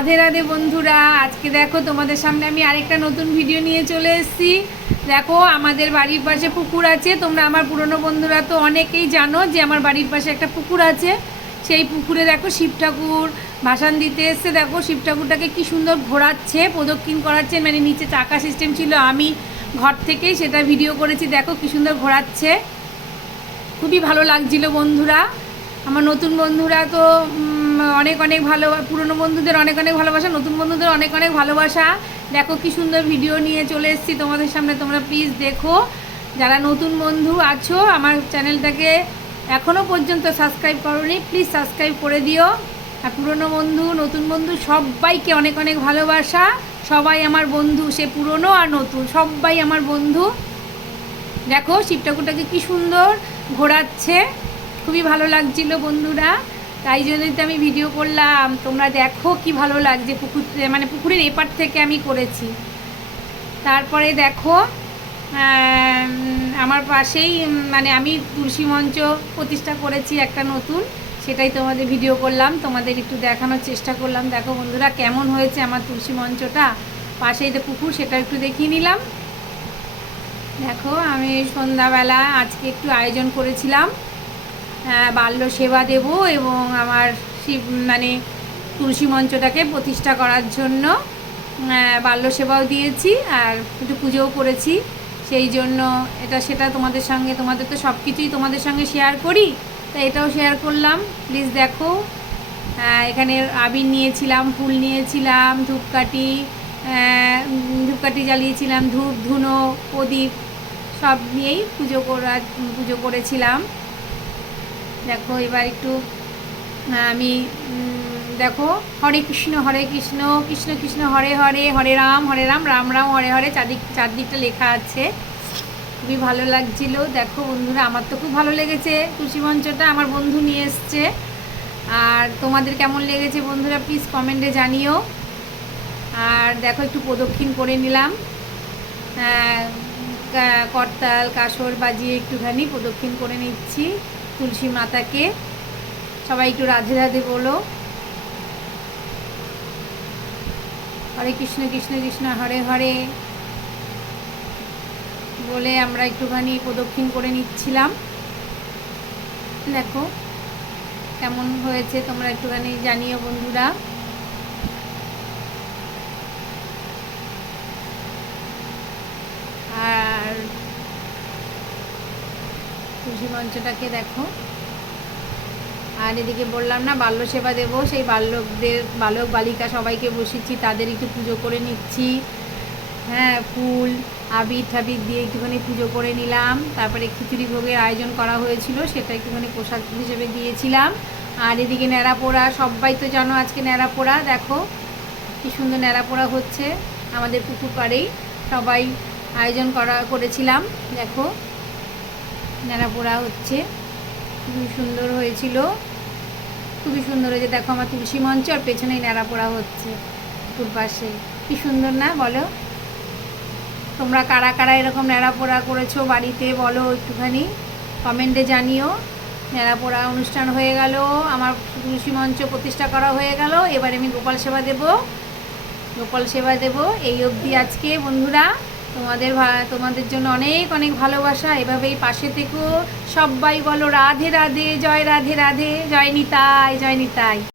রাধে রাধে বন্ধুরা, আজকে দেখো তোমাদের সামনে আমি আরেকটা নতুন ভিডিও নিয়ে চলে এসেছি। দেখো আমাদের বাড়ির পাশে পুকুর আছে। তোমরা আমার পুরনো বন্ধুরা তো অনেকেই জানো যে আমার বাড়ির পাশে একটা পুকুর আছে। সেই পুকুরে দেখো শিব ঠাকুর ভাসান দিতে এসছে। দেখো শিব ঠাকুরটাকে কি সুন্দর ঘোরাচ্ছে, প্রদক্ষিণ করাচ্ছে, মানে নিচে চাকা সিস্টেম ছিল, আমি ঘর থেকেই সেটা ভিডিও করেছি। দেখো কি সুন্দর ঘোরাচ্ছে, খুবই ভালো লাগছিল বন্ধুরা। আমার নতুন বন্ধুরা তো অনেক অনেক ভালো, পুরনো বন্ধুদের অনেক অনেক ভালোবাসা, নতুন বন্ধুদের অনেক অনেক ভালোবাসা। দেখো কি সুন্দর ভিডিও নিয়ে চলে এসেছি তোমাদের সামনে, তোমরা প্লিজ দেখো। যারা নতুন বন্ধু আছো আমার চ্যানেলটাকে এখনও পর্যন্ত সাবস্ক্রাইব করোনি, প্লিজ সাবস্ক্রাইব করে দিও। আর পুরনো বন্ধু নতুন বন্ধু সবাইকে অনেক অনেক ভালোবাসা। সবাই আমার বন্ধু, সে পুরনো আর নতুন সবাই আমার বন্ধু। দেখো শিব ঠাকুরটাকে কী সুন্দর ঘোরাচ্ছে, খুবই ভালো লাগছিল বন্ধুরা, তাই জন্যই তো আমি ভিডিও করলাম। তোমরা দেখো কি ভালো লাগছে, পুকুর মানে পুকুরের এপার থেকে আমি করেছি। তারপরে দেখো আমার পাশেই মানে আমি তুলসী মঞ্চ প্রতিষ্ঠা করেছি একটা নতুন, সেটাই তোমাদের ভিডিও করলাম, তোমাদের একটু দেখানোর চেষ্টা করলাম। দেখো বন্ধুরা কেমন হয়েছে আমার তুলসী মঞ্চটা, পাশেই তো পুকুর, সেটা একটু দেখিয়ে নিলাম। দেখো আমি সন্ধ্যাবেলা আজকে একটু আয়োজন করেছিলাম বাল্য সেবা দেব এবং আমার শিব মানে তুলসী মঞ্চটাকে প্রতিষ্ঠা করার জন্য বাল্য সেবাও দিয়েছি আর একটু পুজোও করেছি। সেই জন্য এটা সেটা তোমাদের সঙ্গে, তোমাদের তো সব কিছুই তোমাদের সঙ্গে শেয়ার করি, তাই এটাও শেয়ার করলাম। প্লিজ দেখো, এখানে আবির নিয়েছিলাম, ফুল নিয়েছিলাম, ধূপকাঠি জ্বালিয়েছিলাম, ধূপ ধুনো প্রদীপ সব নিয়েই পুজো করেছিলাম। দেখো এবার একটু আমি দেখো হরে কৃষ্ণ কৃষ্ণ কৃষ্ণ হরে হরে, হরে রাম রাম রাম হরে হরে, চারদিকটা লেখা আছে, খুবই ভালো লাগছিল। দেখো বন্ধুরা আমার তো খুব ভালো লেগেছে তুলসী মঞ্চটা, আমার বন্ধু নিয়ে এসছে। আর তোমাদের কেমন লেগেছে বন্ধুরা প্লিজ কমেন্টে জানিও। আর দেখো একটু প্রদক্ষিণ করে নিলাম, করতাল কাসর বাজিয়ে একটুখানি প্রদক্ষিণ করে নিচ্ছি তুলসী মাতাকে। সবাই একটু রাধে রাধে বলো। হরে কৃষ্ণ কৃষ্ণ কৃষ্ণ হরে হরে বলে আমরা একটুখানি প্রদক্ষিণ করে নিচ্ছিলাম। দেখো কেমন হয়েছে তোমরা একটুখানি জানিও বন্ধুরা। আর তুলসী মঞ্চটাকে দেখো, আর এদিকে বললাম না বাল্য সেবা দেবো, সেই বালক বালিকা সবাইকে বসেছি, তাদের একটু পুজো করে নিচ্ছি। হ্যাঁ, ফুল আবির ঠাবির দিয়ে একটুখানি পুজো করে নিলাম। তারপরে খিচুড়ি ভোগের আয়োজন করা হয়েছিল, সেটা একটুখানি প্রসাদ হিসেবে দিয়েছিলাম। আর এদিকে ন্যাড়া পোড়া, সবাই তো জানো আজকে ন্যাড়া পোড়া। দেখো কি সুন্দর ন্যাড়া পোড়া হচ্ছে আমাদের পুকুর পাড়েই, সবাই আয়োজন করেছিলাম। দেখো ন্যাড়া পোড়া হচ্ছে, খুবই সুন্দর হয়েছিল, খুবই সুন্দর হয়েছে। দেখো আমার তুলসী মঞ্চ আর পেছনেই ন্যাড়া পোড়া হচ্ছে পুকুর পাশে, কি সুন্দর না বলো? তোমরা কারা কারা এরকম ন্যাড়া পোড়া করেছো বাড়িতে বলো একটুখানি কমেন্টে জানিও। ন্যাড়া পোড়া অনুষ্ঠান হয়ে গেল, আমার তুলসী মঞ্চ প্রতিষ্ঠা করা হয়ে গেল। এবার আমি গোপাল সেবা দেব। এই অবধি আজকে বন্ধুরা, তোমাদের জন্য অনেক অনেক ভালোবাসা, এভাবেই পাশে থেকো। সবাই বলো রাধে রাধে, জয় রাধে রাধে, জয় নিতাই।